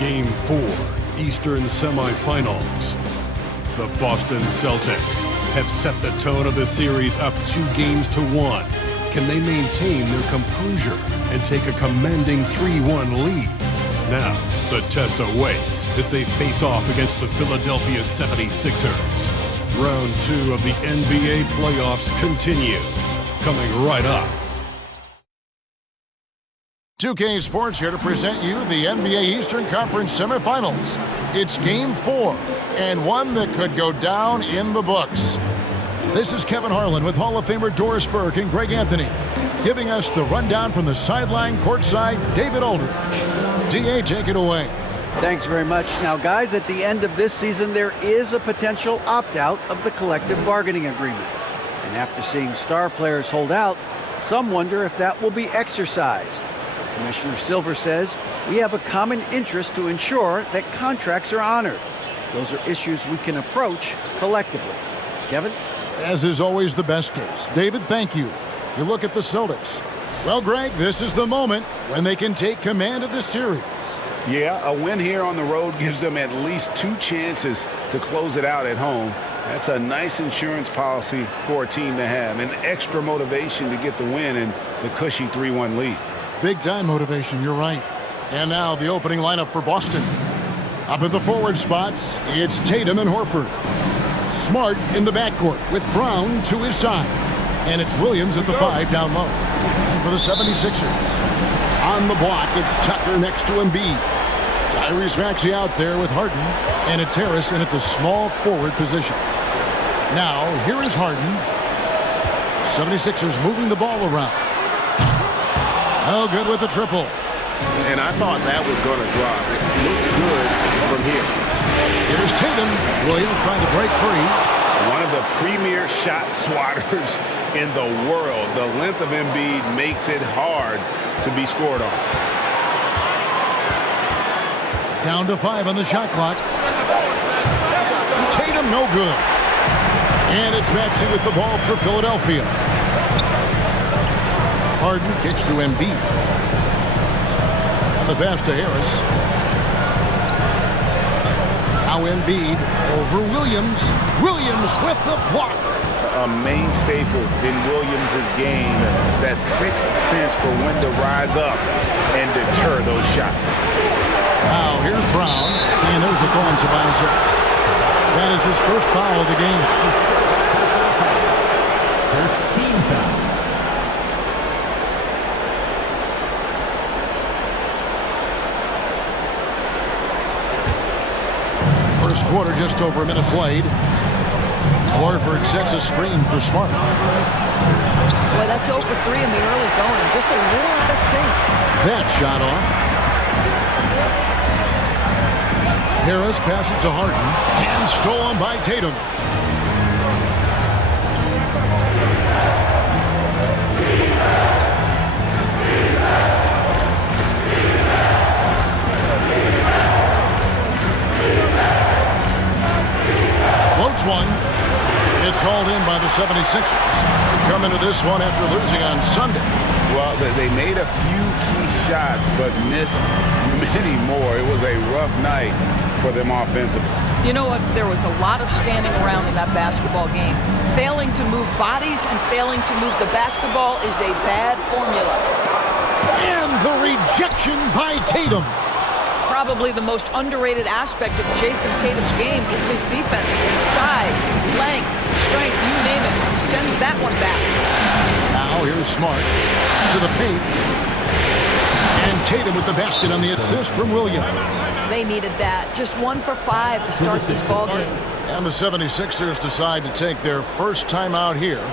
Game 4, Eastern Semifinals. The Boston Celtics have set the tone of the series up 2-1. Can they maintain their composure and take a commanding 3-1 lead? Now, the test awaits as they face off against the Philadelphia 76ers. Round 2 of the NBA playoffs continue. Coming right up. 2K Sports here to present you the NBA Eastern Conference semifinals. It's Game 4, and one that could go down in the books. This is Kevin Harlan with Hall of Famer Doris Burke and Greg Anthony, giving us the rundown from the sideline courtside, David Aldridge. DA, take it away. Thanks very much. Now, guys, at the end of this season, there is a potential opt-out of the collective bargaining agreement. And after seeing star players hold out, some wonder if that will be exercised. Commissioner Silver says we have a common interest to ensure that contracts are honored. Those are issues we can approach collectively. Kevin? As is always the best case. David, thank you. You look at the Celtics. Well, Greg, this is the moment when they can take command of the series. Yeah, a win here on the road gives them at least 2 chances to close it out at home. That's a nice insurance policy for a team to have, and extra motivation to get the win and the cushy 3-1 lead. Big-time motivation, you're right. And now the opening lineup for Boston. Up at the forward spots, it's Tatum and Horford. Smart in the backcourt with Brown to his side. And it's Williams at the 5 down low. And for the 76ers, on the block, it's Tucker next to Embiid. Tyrese Maxey out there with Harden. And it's Harris in at the small forward position. Now, here is Harden. 76ers moving the ball around. Oh, good with the triple. And I thought that was going to drop. It looked good from here. Here's Tatum. Williams trying to break free. One of the premier shot swatters in the world. The length of Embiid makes it hard to be scored on. Down to 5 on the shot clock. Tatum no good. And it's Maxey with the ball for Philadelphia. Harden kicks to Embiid. And the pass to Harris. Now Embiid over Williams. Williams with the block. A main staple in Williams' game. That 6th sense for when to rise up and deter those shots. Now here's Brown. And there's a call on Tobias Harris. That is his first foul of the game. First team foul. First quarter, just over a minute played. Horford sets a screen for Smart. Boy, that's 0 for 3 in the early going. Just a little out of sync. That shot off. Harris passes to Harden. And stolen by Tatum. Floats one. It's hauled in by the 76ers. Come into this one after losing on Sunday. Well, they made a few key shots, but missed many more. It was a rough night for them offensively. You know what? There was a lot of standing around in that basketball game. Failing to move bodies and failing to move the basketball is a bad formula. And the rejection by Tatum. Probably the most underrated aspect of Jason Tatum's game is his defense. Size, length, strength, you name it. Sends that one back. Now here's Smart to the paint. And Tatum with the basket on the assist from Williams. They needed that. Just 1 for 5 to start this ball game. And the 76ers decide to take their first time out here.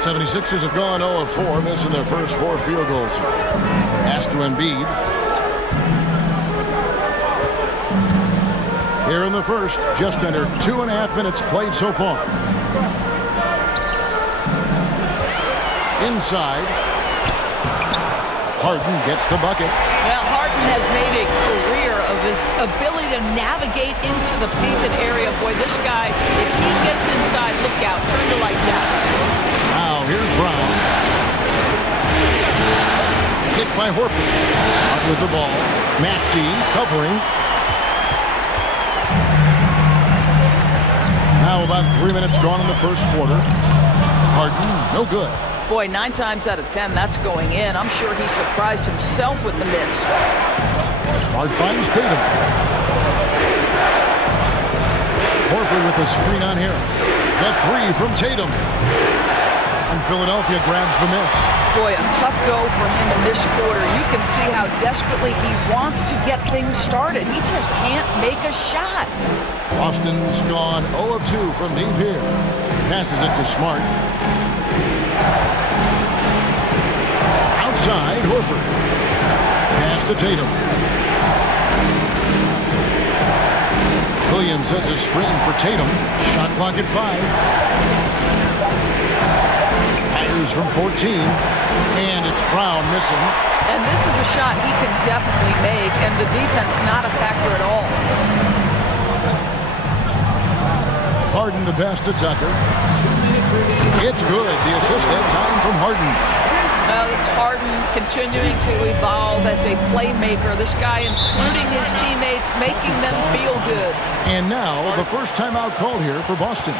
76ers have gone 0 of 4, missing their first 4 field goals. Pass to Embiid. Here in the first, just under 2.5 minutes played so far. Inside. Harden gets the bucket. Well, Harden has made a career of his ability to navigate into the painted area. Boy, this guy, if he gets inside, look out, turn the lights out. Now, here's Brown. Hit by Horford. Out with the ball. Maxey covering. Now about 3 minutes gone in the first quarter. Harden, no good. Boy, 9 times out of 10, that's going in. I'm sure he surprised himself with the miss. Smart finds Tatum. Horford with the screen on Harris. The 3 from Tatum. And Philadelphia grabs the miss. Boy, a tough go for him in this quarter. You can see how desperately he wants to get things started. He just can't make a shot. Boston's gone 0 of 2 from deep here. Passes it to Smart. Outside, Horford. Pass to Tatum. Williams sets a screen for Tatum. Shot clock at 5. Fires from 14. And it's Brown missing. And this is a shot he can definitely make, and the defense not a factor at all. Harden the pass to Tucker. It's good. The assist that time from Harden. Well, it's Harden continuing to evolve as a playmaker. This guy including his teammates, making them feel good. And now the first timeout called here for Boston.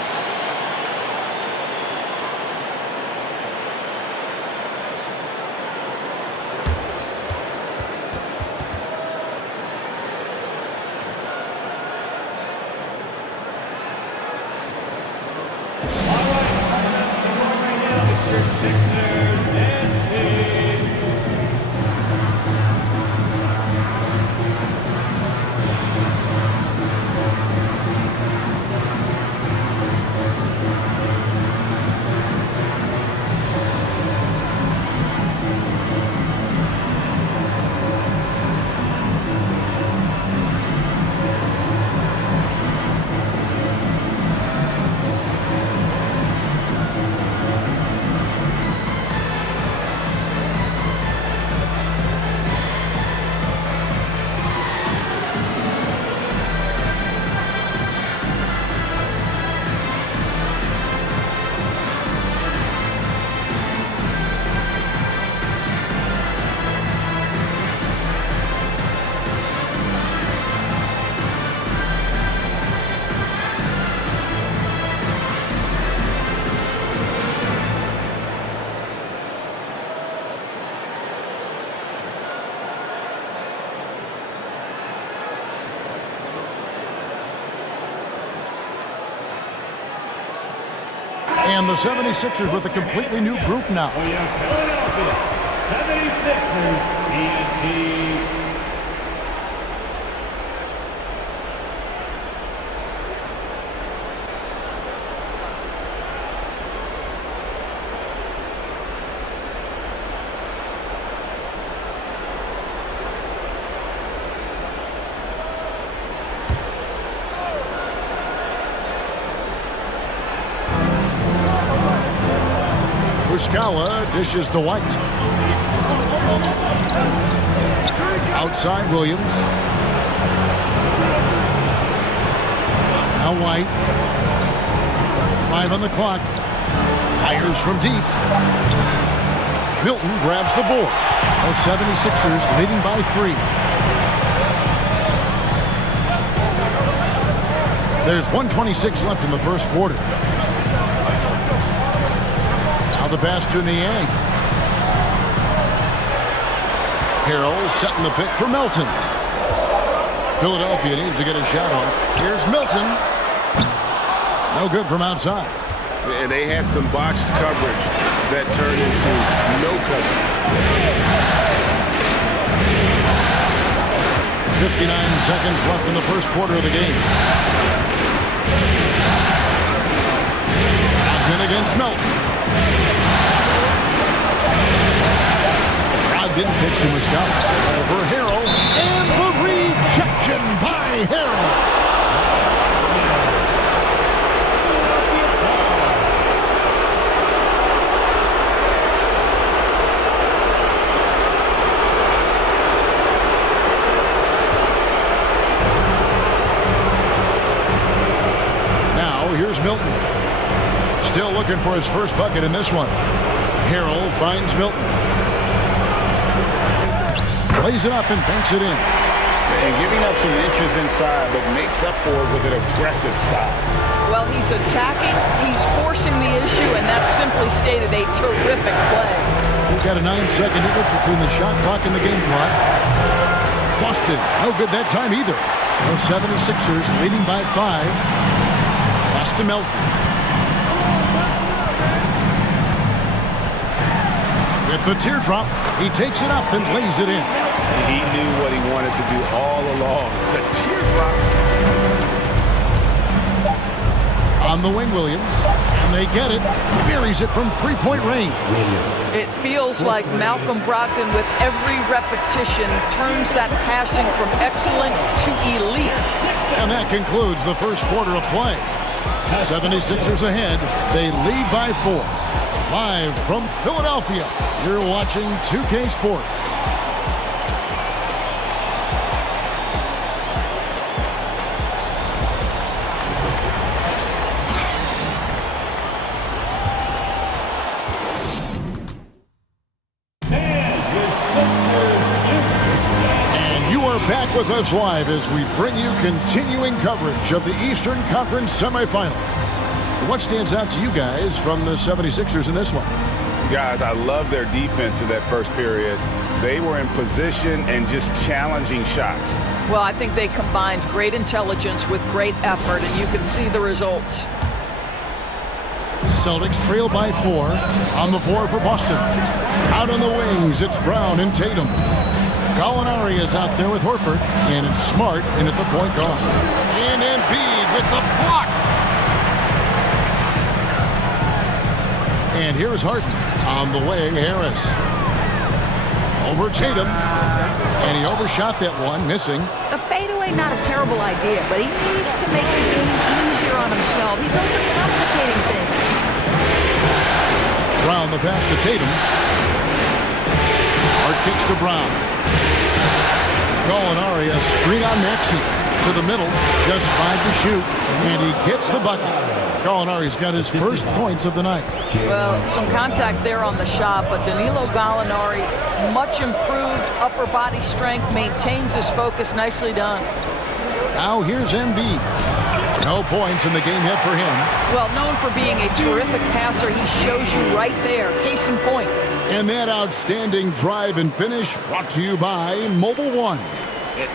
And the 76ers with a completely new group now. Philadelphia 76ers TNT. Muscala dishes to White. Outside Williams. Now White. 5 on the clock. Fires from deep. Milton grabs the board. The 76ers leading by 3. There's 1:26 left in the first quarter. The pass to Niang. Harrell setting the pick for Melton. Philadelphia needs to get a shot off. Here's Milton. No good from outside. And they had some botched coverage that turned into no coverage. 59 seconds left in the first quarter of the game. Ogden against Melton. didn't pitch to Moscato. Over Harrell, and the rejection by Harrell. Here's Milton. Still looking for his first bucket in this one. Harrell finds Milton. Plays it up and banks it in. And giving up some inches inside, but makes up for it with an aggressive style. Well, he's attacking, he's forcing the issue, and that's simply stated a terrific play. We've got a 9-second difference between the shot clock and the game clock. Boston, no good that time either. The 76ers leading by 5. To Milton. With the teardrop, he takes it up and lays it in. He knew what he wanted to do all along. The teardrop. On the wing, Williams. And they get it. Buries it from three-point range. It feels like Malcolm Brogdon, with every repetition, turns that passing from excellent to elite. And that concludes the first quarter of play. 76ers ahead. They lead by 4. Live from Philadelphia, you're watching 2K Sports. And you are back with us live as we bring you continuing coverage of the Eastern Conference semifinals. What stands out to you guys from the 76ers in this one? Guys, I love their defense in that first period. They were in position and just challenging shots. Well, I think they combined great intelligence with great effort, and you can see the results. Celtics trail by 4. On the floor for Boston. Out on the wings, it's Brown and Tatum. Gallinari is out there with Horford, and it's Smart in at the point guard. And Embiid with the block. And here's Harden. On the wing, Harris. Over Tatum. And he overshot that one, missing. The fadeaway, not a terrible idea, but he needs to make the game easier on himself. He's overcomplicating things. Brown the pass to Tatum. Smart kicks to Brown. Gallinari, a screen on Maxey. To the middle, just 5 to shoot. And he gets the bucket. Gallinari's got his first points of the night. Well, some contact there on the shot, but Danilo Gallinari, much improved upper body strength, maintains his focus. Nicely done. Now here's Embiid. No points in the game yet for him. Well, known for being a terrific passer, he shows you right there. Case in point. And that outstanding drive and finish brought to you by Mobile One.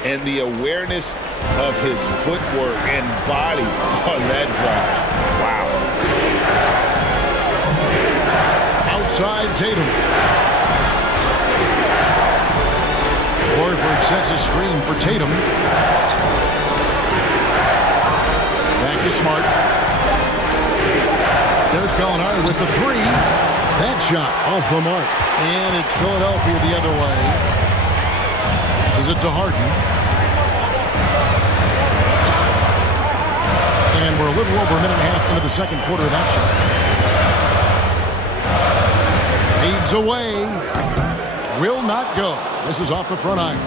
And the awareness of his footwork and body on that drive. Wow. Outside Tatum. Horford sets a screen for Tatum. Back to Smart. There's Gallinari with the 3. That shot off the mark. And it's Philadelphia the other way. Passes it to Harden. And we're a little over a minute and a half into the second quarter of action. Fades away. Will not go. This is off the front iron.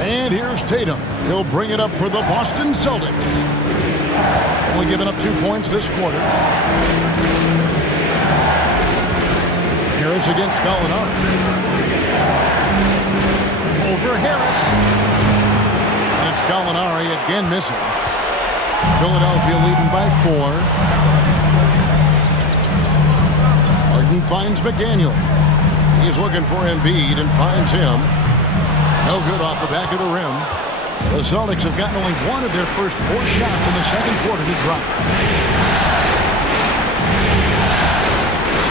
And here's Tatum. He'll bring it up for the Boston Celtics. Only giving up 2 points this quarter. Harris against Gallinari. Over Harris. And it's Gallinari again missing. Philadelphia leading by 4. Harden finds McDaniel. He's looking for Embiid and finds him. No good off the back of the rim. The Celtics have gotten only one of their first 4 shots in the second quarter to drop.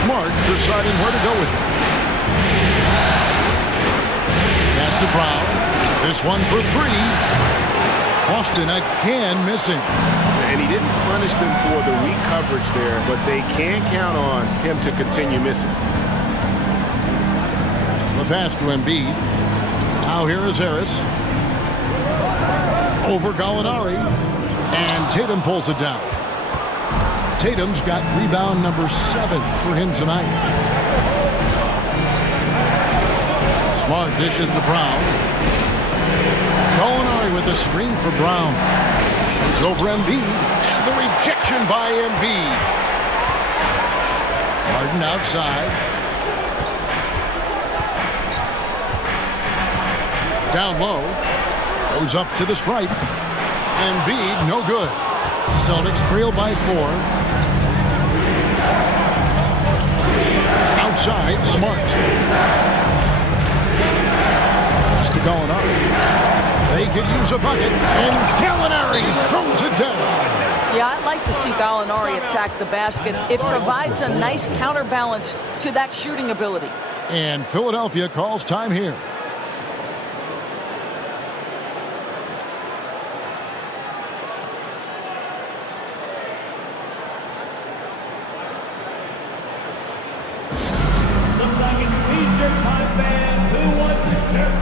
Smart deciding where to go with it. Pass to Brown. This one for 3. Boston again missing. And he didn't punish them for the weak coverage there, but they can count on him to continue missing. The pass to Embiid. Now here is Harris. Over Gallinari. And Tatum pulls it down. Tatum's got rebound number 7 for him tonight. Smart dishes to Brown. Gallinari with the screen for Brown. Shoots over Embiid. And the rejection by Embiid. Harden outside. Down low. Goes up to the stripe. Embiid, no good. Celtics trail by 4. Outside, Smart. Pass to Gallinari. They could use a bucket, and Gallinari throws it down. Yeah, I'd like to see Gallinari attack the basket. It provides a nice counterbalance to that shooting ability. And Philadelphia calls time here. Looks like it's T-shirt time, fans. Who wants the shirt?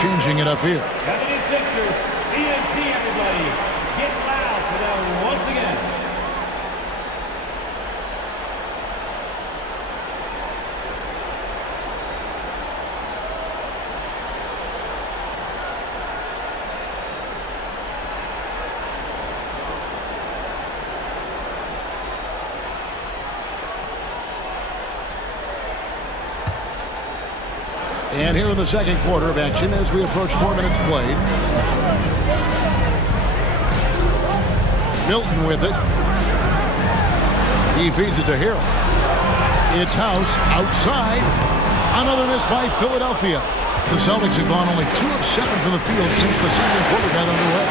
Changing it up here. 76ers, ENT, everybody. Get loud for them once again. And here in the second quarter of action as we approach 4 minutes played. Milton with it. He feeds it to Hero. It's House outside. Another miss by Philadelphia. The Celtics have gone only 2 of 7 from the field since the second quarter got underway.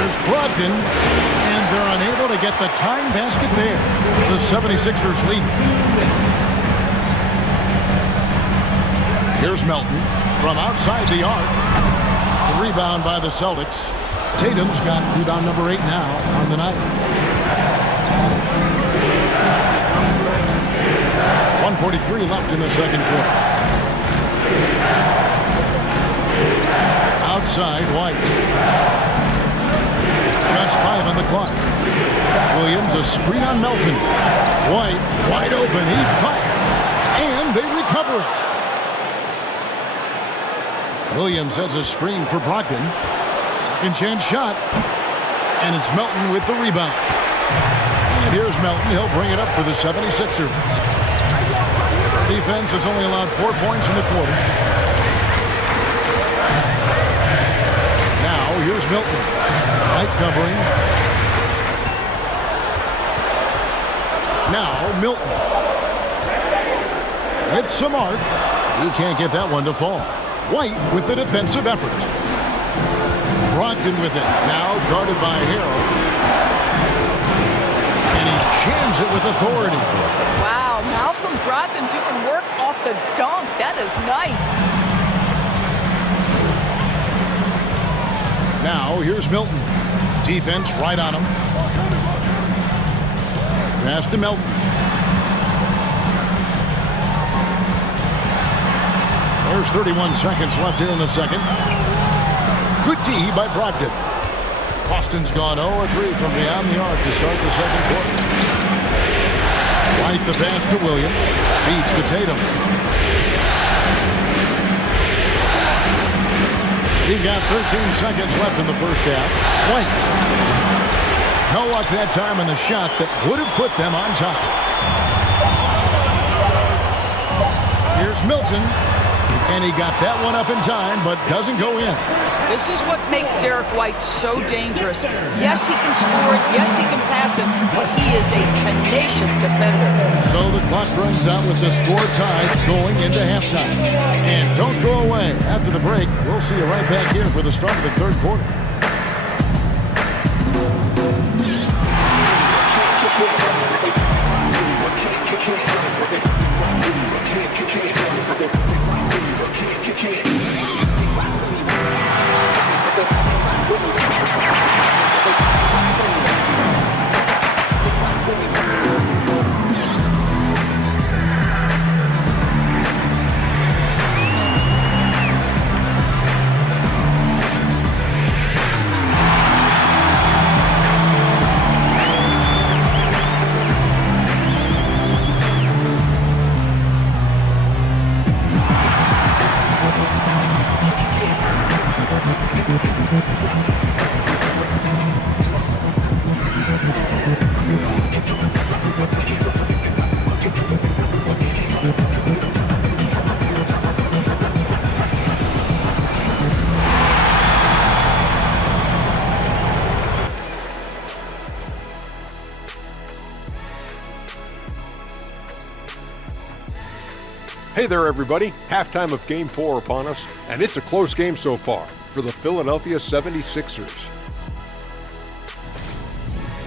There's Brogdon, and they're unable to get the tying basket there. The 76ers lead. Here's Melton from outside the arc. The rebound by the Celtics. Tatum's got rebound number 8 now on the night. 1:43 left in the second quarter. Outside, White. Just 5 on the clock. Williams, a screen on Melton. White, wide open. He fires. And they recover it. Williams has a screen for Brogdon. Second chance shot. And it's Melton with the rebound. And here's Melton. He'll bring it up for the 76ers. Defense has only allowed 4 points in the quarter. Now here's Milton. Light covering. Now Milton. With some arc. He can't get that one to fall. White with the defensive effort. Brogdon with it. Now guarded by Harrell. And he jams it with authority. Wow, Malcolm Brogdon doing work off the dunk. That is nice. Now here's Milton. Defense right on him. Pass to Milton. There's 31 seconds left here in the second. Good D by Brogdon. Boston's gone 0-3 from beyond the arc to start the second quarter. White the pass to Williams. Feeds to Tatum. We've got 13 seconds left in the first half. White. No luck that time in the shot that would have put them on top. Here's Milton. And he got that one up in time, but doesn't go in. This is what makes Derek White so dangerous. Yes, he can score it. Yes, he can pass it. But he is a tenacious defender. So the clock runs out with the score tied going into halftime. And don't go away. After the break, we'll see you right back here for the start of the third quarter. Hey there, everybody. Halftime of Game 4 upon us, and it's a close game so far for the Philadelphia 76ers.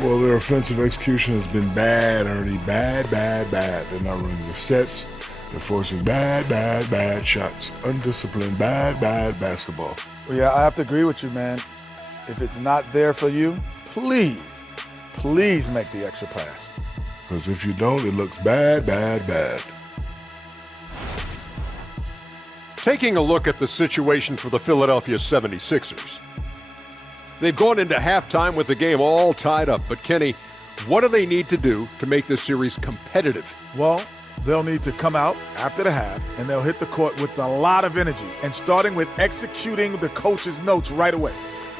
Well, their offensive execution has been bad, Ernie. Bad. They're not running their sets. They're forcing bad shots. Undisciplined, bad basketball. Well, yeah, I have to agree with you, man. If it's not there for you, please make the extra pass. Because if you don't, it looks bad. Taking a look at the situation for the Philadelphia 76ers. They've gone into halftime with the game all tied up. But, Kenny, what do they need to do to make this series competitive? Well, they'll need to come out after the half, and they'll hit the court with a lot of energy, and starting with executing the coach's notes right away.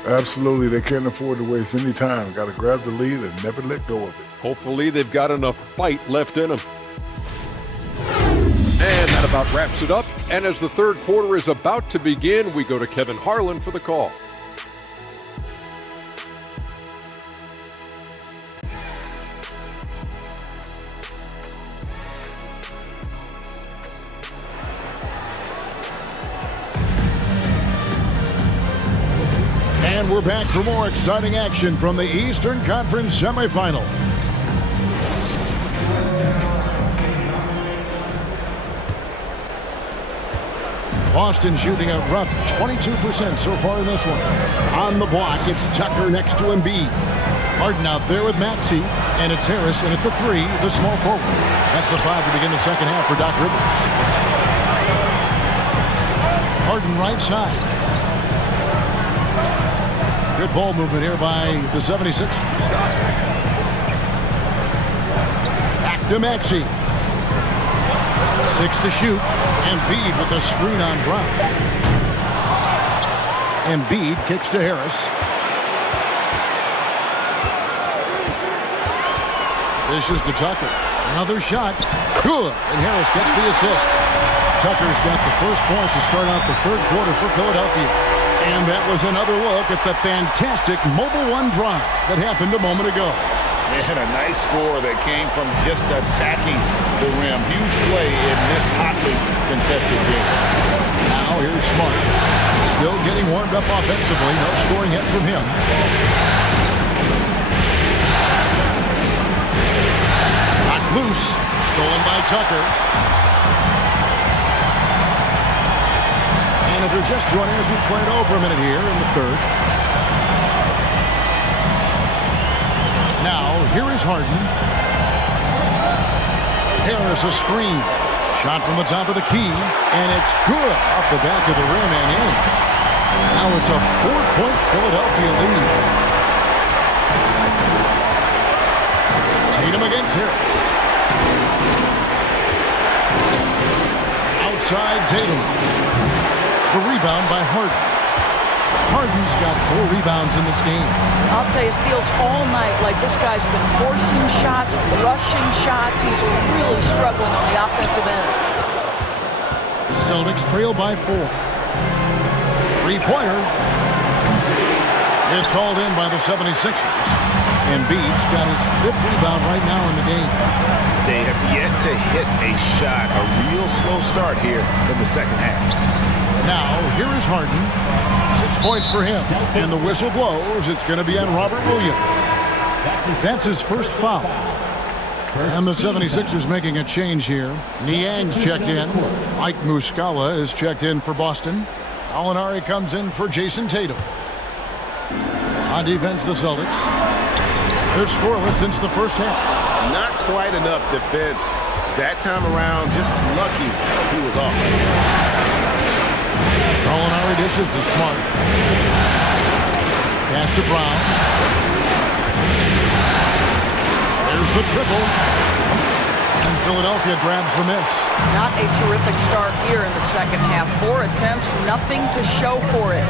Absolutely. They can't afford to waste any time. Got to grab the lead and never let go of it. Hopefully they've got enough fight left in them. And that about wraps it up. And as the third quarter is about to begin, we go to Kevin Harlan for the call. And we're back for more exciting action from the Eastern Conference semifinal. Boston shooting a rough 22% so far in this one. On the block, it's Tucker next to Embiid. Harden out there with Maxey, and it's Harris in at the three, the small forward. That's the five to begin the second half for Doc Rivers. Harden right side. Good ball movement here by the 76ers. Back to Maxey. 6 to shoot. Embiid with a screen on Brown. Embiid kicks to Harris. Dishes to Tucker. Another shot. Good. And Harris gets the assist. Tucker's got the first points to start out the third quarter for Philadelphia. And that was another look at the fantastic Mobile One drive that happened a moment ago. And a nice score that came from just attacking the rim. Huge play in this hotly contested game. Now here's Smart. Still getting warmed up offensively. No scoring yet from him. Not loose. Stolen by Tucker. And if you're just joining us, we've played over a minute here in the third. Now, here is Harden. Harris a screen. Shot from the top of the key. And it's good off the back of the rim and in. Now it's a 4-point Philadelphia lead. Tatum against Harris. Outside Tatum. The rebound by Harden. Harden's got 4 rebounds in this game. I'll tell you, it feels all night like this guy's been forcing shots, rushing shots. He's really struggling on the offensive end. The Celtics trail by 4. Three-pointer. It's hauled in by the 76ers. Embiid's got his 5th rebound right now in the game. They have yet to hit a shot, a real slow start here in the second half. Now, here is Harden. 6 points for him. And the whistle blows. It's going to be on Robert Williams. That's his first foul. And the 76ers making a change here. Niang's checked in. Mike Muscala is checked in for Boston. Gallinari comes in for Jason Tatum. On defense, the Celtics. They're scoreless since the first half. Not quite enough defense. That time around, just lucky he was off. Gallinari dishes to Smart. Pass to Brown. There's the triple. And Philadelphia grabs the miss. Not a terrific start here in the second half. 4 attempts, nothing to show for it.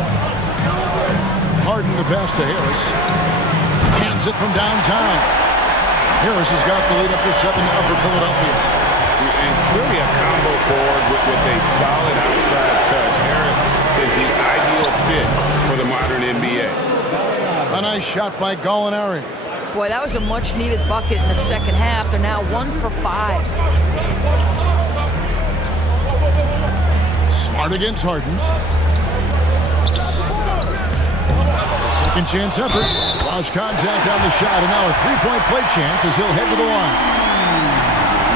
Harden the pass to Harris. Hands it from downtown. Harris has got the lead up to 7 now for Philadelphia. It's really a combo forward with a solid outside touch. Harris is the ideal fit for the modern NBA. A nice shot by Gallinari. Boy, that was a much-needed bucket in the second half. They're now 1 for 5. Smart against Harden. Second chance effort. Lost contact on the shot, and now a 3-point play chance as he'll head to the line.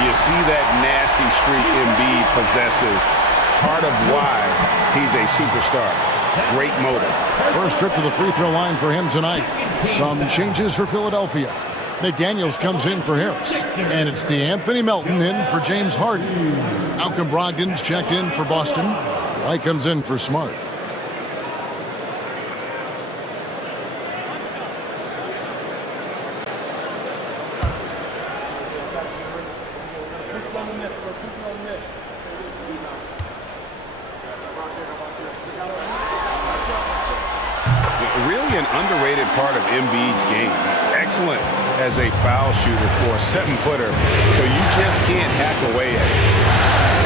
You see that nasty streak Embiid possesses. Part of why he's a superstar. Great motor. First trip to the free throw line for him tonight. Some changes for Philadelphia. McDaniels comes in for Harris. And it's DeAnthony Melton in for James Harden. Malcolm Brogdon's checked in for Boston. White comes in for Smart. Really an underrated part of Embiid's game. Excellent as a foul shooter for a 7-footer, so you just can't hack away at it.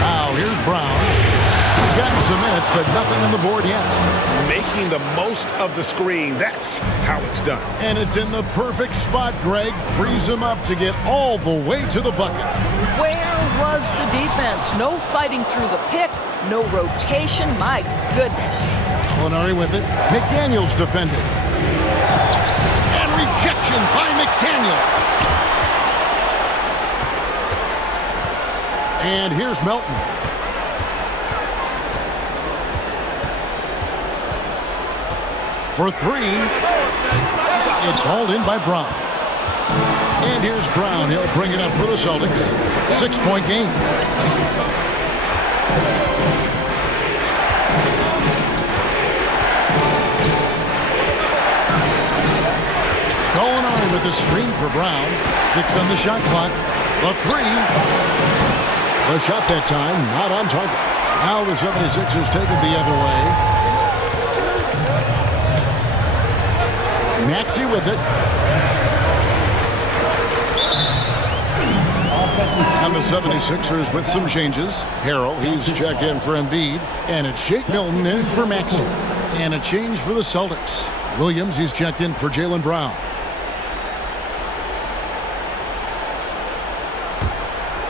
Now here's Brown. He's gotten some minutes, but nothing on the board yet. Making the most of the screen, that's how it's done. And it's in the perfect spot, Greg. Frees him up to get all the way to the bucket. Where was the defense? No fighting through the pick, no rotation. My goodness. Gallinari with it. McDaniels defended. And rejection by McDaniels. And here's Melton. For 3. It's hauled in by Brown. And here's Brown. He'll bring it up for the Celtics. 6-point game. Gallinari with the screen for Brown. 6 on the shot clock. The 3. The shot that time not on target. Now the 76ers take it the other way. Maxey with it. And the 76ers with some changes. Harrell, he's checked in for Embiid. And it's Shake Milton in for Maxey. And a change for the Celtics. Williams, he's checked in for Jaylen Brown.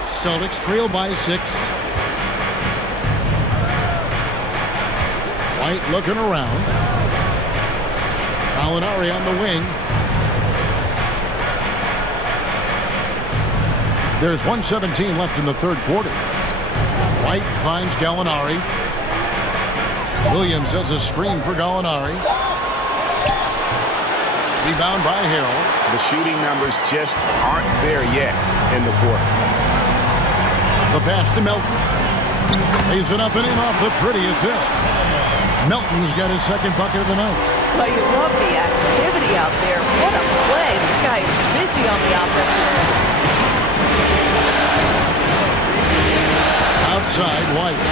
Celtics trail by 6. White looking around. Gallinari on the wing. There's 1:17 left in the third quarter. White finds Gallinari. Williams sets a screen for Gallinari. Rebound by Harrell. The shooting numbers just aren't there yet in the quarter. The pass to Melton. Lays it up and in off the pretty assist. Melton's got his second bucket of the night. Well, you love the activity out there. What a play. This guy is busy on the offensive end. Outside, White.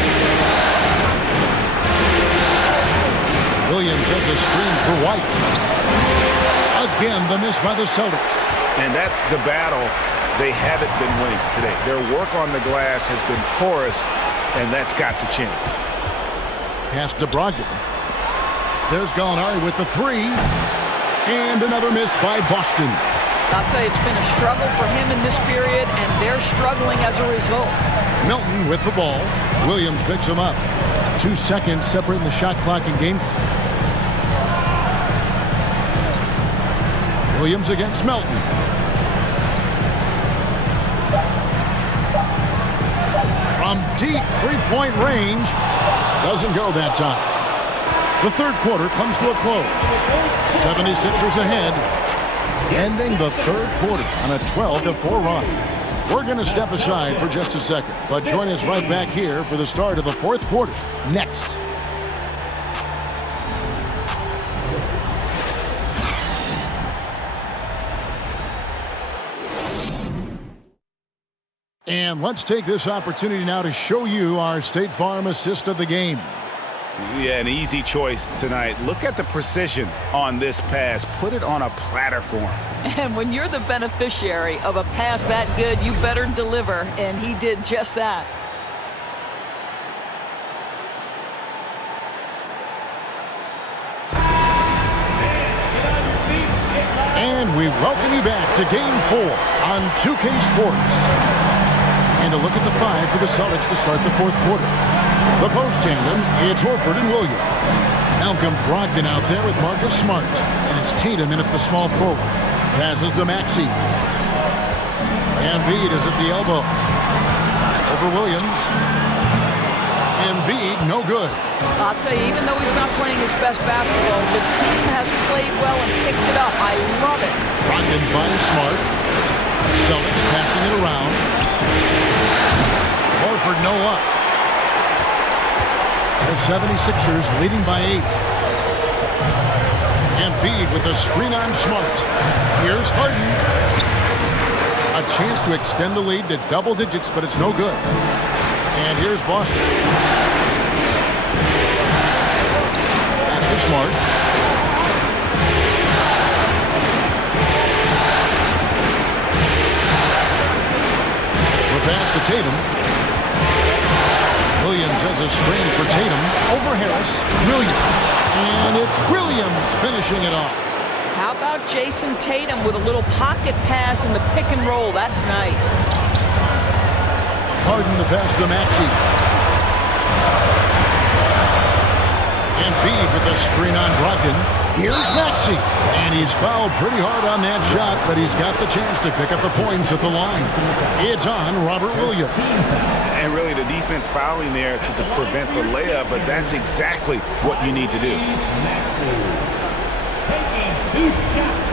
Williams has a screen for White. Again, the miss by the Celtics. And that's the battle they haven't been winning today. Their work on the glass has been porous, and that's got to change. Pass to Brogdon. There's Gallinari with the three. And another miss by Boston. I'll tell you, it's been a struggle for him in this period, and they're struggling as a result. Melton with the ball. Williams picks him up. 2 seconds separating the shot clock and game clock. Williams against Melton. From deep three-point range. Doesn't go that time. The third quarter comes to a close. 76ers ahead. Ending the third quarter on a 12-4 run. We're going to step aside for just a second, but join us right back here for the start of the fourth quarter next. And let's take this opportunity now to show you our State Farm assist of the game. Yeah, an easy choice tonight. Look at the precision on this pass. Put it on a platter for him. And when you're the beneficiary of a pass that good, you better deliver, and he did just that. And we welcome you back to Game 4 on 2K Sports. And a look at the five for the Celtics to start the fourth quarter. The post tandem, it's Horford and Williams. Malcolm Brogdon out there with Marcus Smart. And it's Tatum in at the small forward. Passes to Maxey. Embiid is at the elbow. Over Williams. Embiid, no good. I'll tell you, even though he's not playing his best basketball, the team has played well and picked it up. I love it. Brogdon finds Smart. Celtics passing it around. Horford no up. The 76ers leading by 8. Embiid with a screen on Smart. Here's Harden. A chance to extend the lead to double digits, but it's no good. And here's Boston. Pass to Smart. The pass to Tatum. Williams has a screen for Tatum. Over Harris. Williams. And it's Williams finishing it off. How about Jason Tatum with a little pocket pass in the pick and roll? That's nice. Harden the pass to Maxey. Embiid with a screen on Brogdon. Here's Maxey. And he's fouled pretty hard on that shot, but he's got the chance to pick up the points at the line. It's on Robert Williams. And really the defense fouling there to prevent the layup, but that's exactly what you need to do. Taking 2 shots.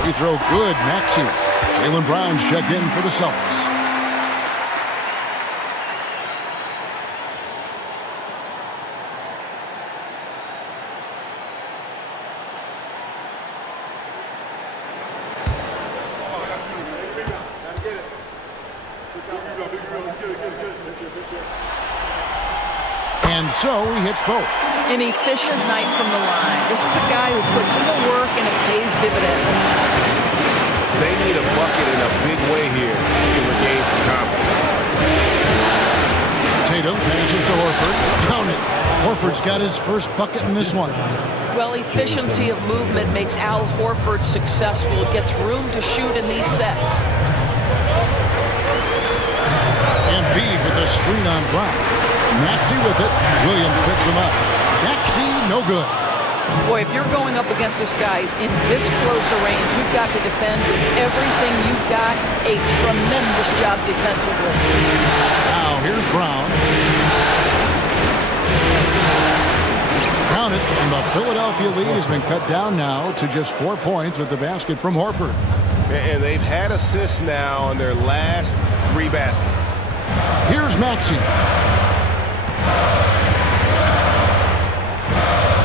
Free throw good, Maxey. Jaylen Brown's checked in for the Celtics. And so he hits both. An efficient night from the line. This is a guy who puts in the work and it pays dividends. They need a bucket in a big way here to regain some confidence. Tatum passes to Horford. Count it. Horford's got his first bucket in this one. Well, efficiency of movement makes Al Horford successful. It gets room to shoot in these sets. Embiid with a screen on Brown. Maxey with it. Williams picks him up. Maxey, no good. Boy, if you're going up against this guy in this close a range, you've got to defend with everything you've got. A tremendous job defensively. Now, here's Brown. Count it, and the Philadelphia lead has been cut down now to just 4 points with the basket from Horford. And they've had assists now on their last 3 baskets. Here's Maxey.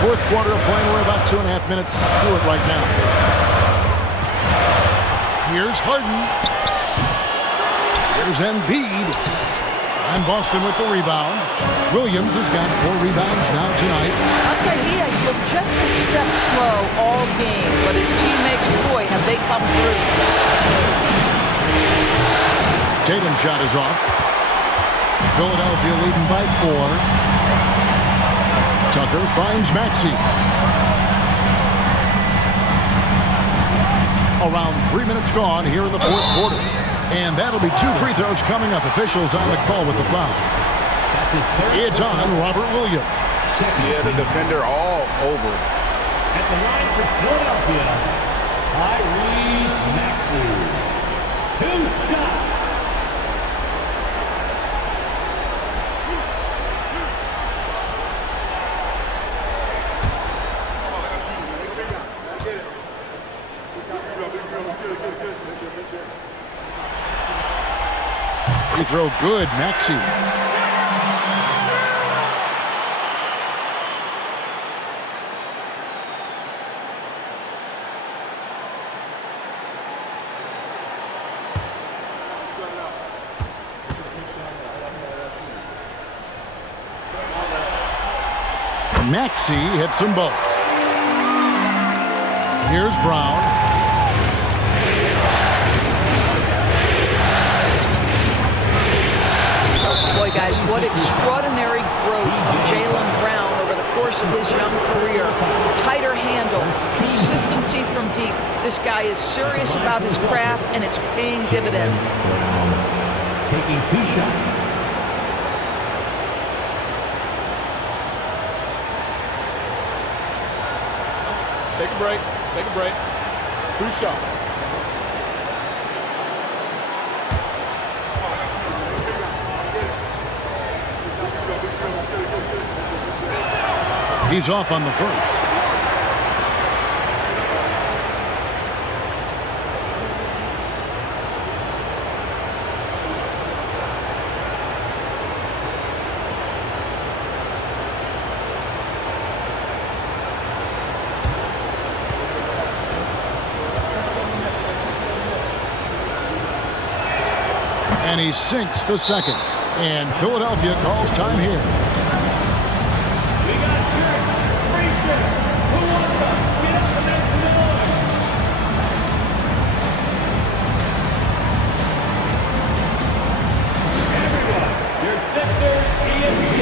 Fourth quarter of play. We're about 2.5 minutes through it right now. Here's Harden. Here's Embiid. And Boston with the rebound. Williams has got 4 rebounds now tonight. I'll tell you, he has looked just a step slow all game, but his teammates, boy, have they come through. Tatum's shot is off. Philadelphia leading by 4. Tucker finds Maxey. Around 3 minutes gone here in the fourth quarter. And that'll be 2 free throws coming up. Officials on the call with the foul. It's on Robert Williams. Yeah, the defender all over. At the line for Philadelphia, Maxey. 2 shots. Free throw good, Maxey. Maxey hits them both. Here's Brown. Boy, guys, what extraordinary growth from Jaylen Brown over the course of his young career. Tighter handle, consistency from deep. This guy is serious about his craft, and it's paying dividends. Taking 2 shots. Take a break. Take a break. 2 shots. He's off on the first. And he sinks the second. And Philadelphia calls time here. We got Jerry, Frazier, who wants us? Get up and make some noise. Everyone, your sisters, EMT.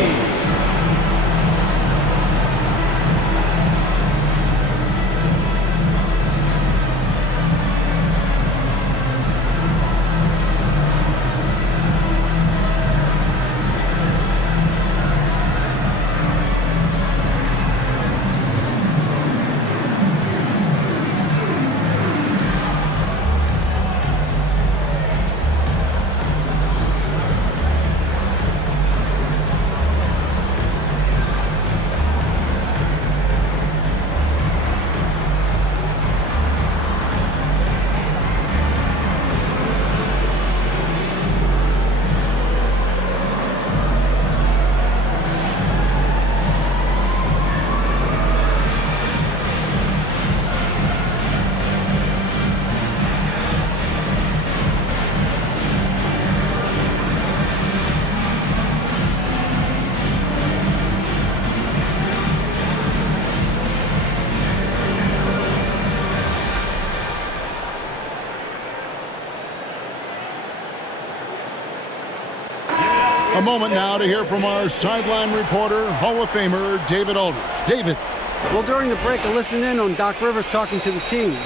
A moment now to hear from our sideline reporter, Hall of Famer David Aldridge. David. Well, during the break, I listened in on Doc Rivers talking to the team.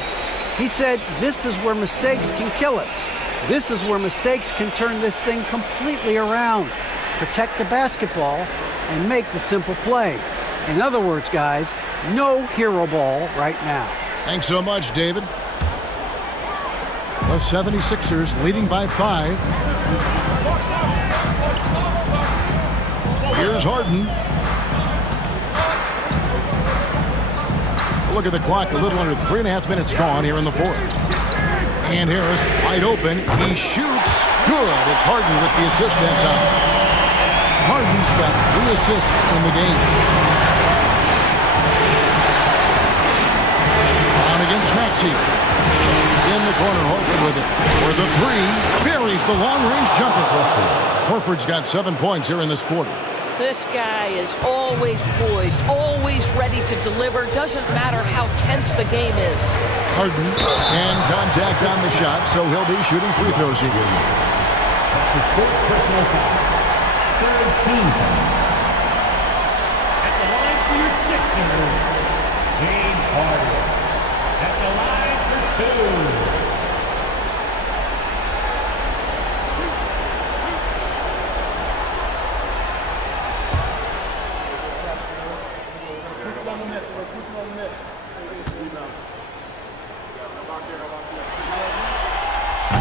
He said, this is where mistakes can kill us. This is where mistakes can turn this thing completely around. Protect the basketball and make the simple play. In other words, guys, no hero ball right now. Thanks so much, David. The 76ers leading by 5. Here's Harden. Look at the clock, a little under 3.5 minutes gone here in the fourth. And Harris wide open. He shoots. Good. It's Harden with the assist that time. Harden's got 3 assists in the game. On against Maxey. In the corner, Horford with it. For the 3. Buries the long-range jumper. Horford's got 7 points here in this quarter. This guy is always poised, always ready to deliver. Doesn't matter how tense the game is. Harden and contact on the shot, so he'll be shooting free throws here. That's his third personal foul. Third team foul. At the line for your 6th, James Harden. At the line for 2.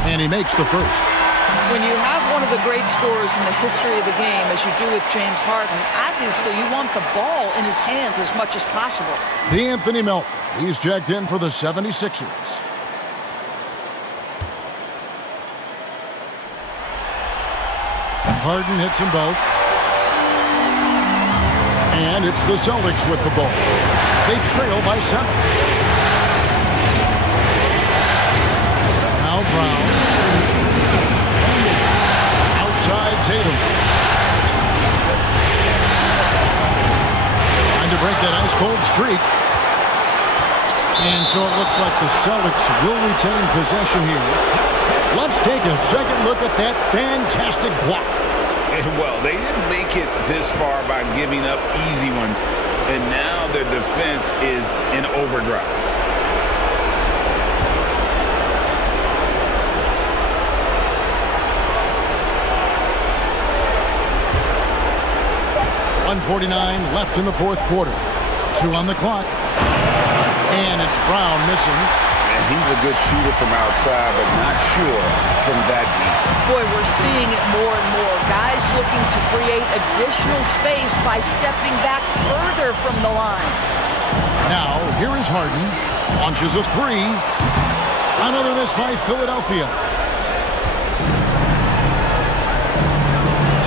And he makes the first. When you have one of the great scorers in the history of the game, as you do with James Harden, obviously you want the ball in his hands as much as possible. D'Anthony Melton. He's checked in for the 76ers. Harden hits them both. And it's the Celtics with the ball. They trail by 7. Now Brown. Outside Tatum. Trying to break that ice-cold streak. And so it looks like the Celtics will retain possession here. Let's take a second look at that fantastic block. Well, they didn't make it this far by giving up easy ones, and now their defense is in overdrive. .149 left in the fourth quarter. 2 on the clock. And it's Brown missing. And he's a good shooter from outside, but not sure from that deep. Boy, we're seeing it more and more. Guys looking to create additional space by stepping back further from the line. Now, here is Harden. Launches a 3. Another miss by Philadelphia.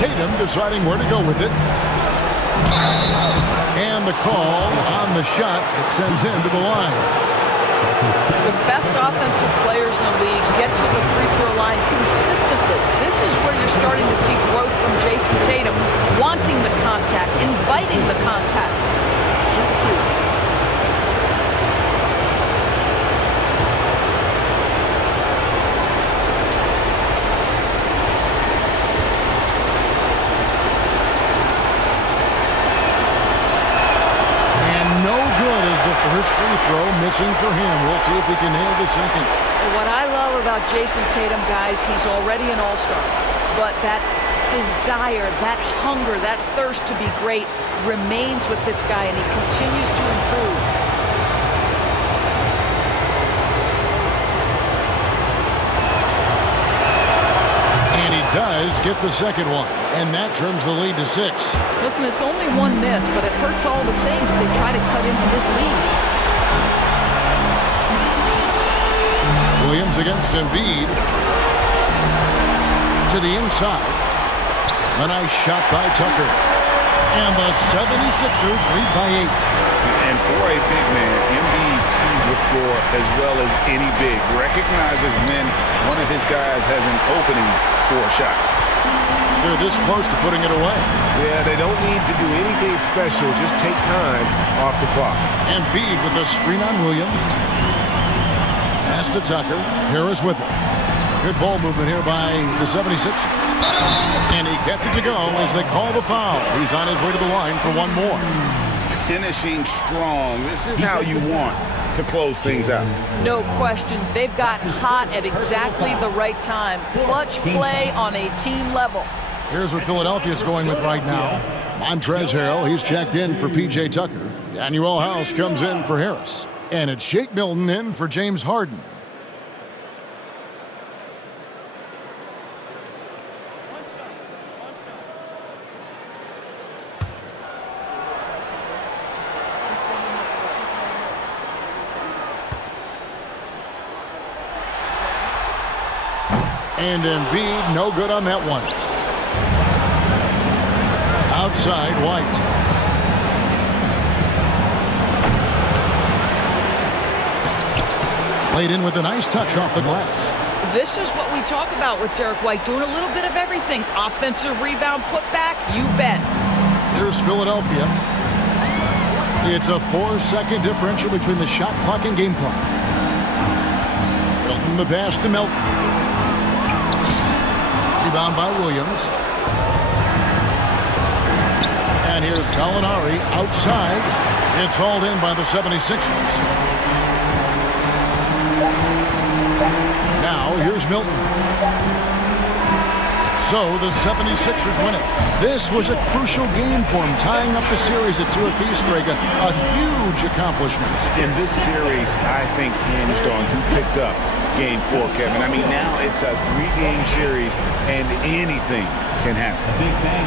Tatum deciding where to go with it. And the call on the shot that sends him to the line. The best offensive players in the league get to the free throw line consistently. This is where you're starting to see growth from Jason Tatum, wanting the contact, inviting the contact. First free throw missing for him. We'll see if he can nail the second. What I love about Jason Tatum, guys, he's already an all-star. But that desire, that hunger, that thirst to be great remains with this guy, and he continues to improve. And he does get the second one. And that trims the lead to 6. Listen, it's only 1 miss, but it hurts all the same as they try to cut into this lead. Williams against Embiid. To the inside. A nice shot by Tucker. And the 76ers lead by 8. And for a big man, Embiid sees the floor as well as any big. Recognizes when one of his guys has an opening for a shot. They're this close to putting it away. Yeah, they don't need to do anything special. Just take time off the clock. Embiid with the screen on Williams. Pass to Tucker. Harris with it. Good ball movement here by the 76ers. And he gets it to go as they call the foul. He's on his way to the line for one more. Finishing strong. This is how you want to close things out. No question. They've gotten hot at exactly the right time. Clutch play on a team level. Here's what Philadelphia's going with right now. Montrezl Harrell, he's checked in for P.J. Tucker. Daniel House comes in for Harris. And it's Shake Milton in for James Harden. And Embiid, no good on that one. Outside, White. Played in with a nice touch off the glass. This is what we talk about with Derek White, doing a little bit of everything. Offensive rebound, put back, you bet. Here's Philadelphia. It's a 4-second differential between the shot clock and game clock. Milton the pass to Milton. Rebound by Williams. And here's Gallinari outside. It's hauled in by the 76ers. Now here's Milton. So the 76ers win it. This was a crucial game for him, tying up the series at 2 apiece, Greg. A huge accomplishment. And this series, I think, hinged on who picked up Game 4, Kevin. I mean, now it's a 3-game series, and anything can happen.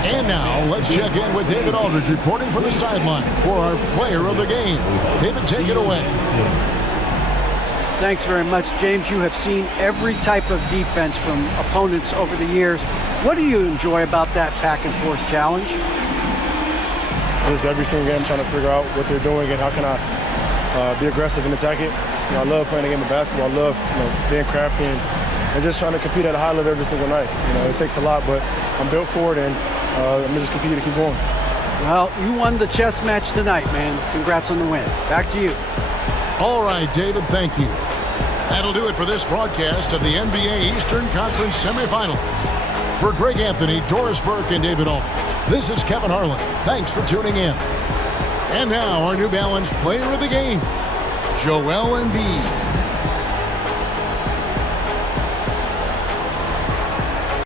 And now let's check in with David Aldridge reporting from the sideline for our player of the game. David, take it away. Thanks very much, James. You have seen every type of defense from opponents over the years. What do you enjoy about that back-and-forth challenge? Just every single game trying to figure out what they're doing and how can I be aggressive and attack it. I love playing the game of basketball. I love being crafty and just trying to compete at a high level every single night. It takes a lot, but I'm built for it, and I'm going to just continue to keep going. Well, you won the chess match tonight, man. Congrats on the win. Back to you. All right, David, thank you. That'll do it for this broadcast of the NBA Eastern Conference semifinals. For Greg Anthony, Doris Burke, and David Aldridge, this is Kevin Harlan. Thanks for tuning in. And now, our New Balance player of the game, Joel Embiid.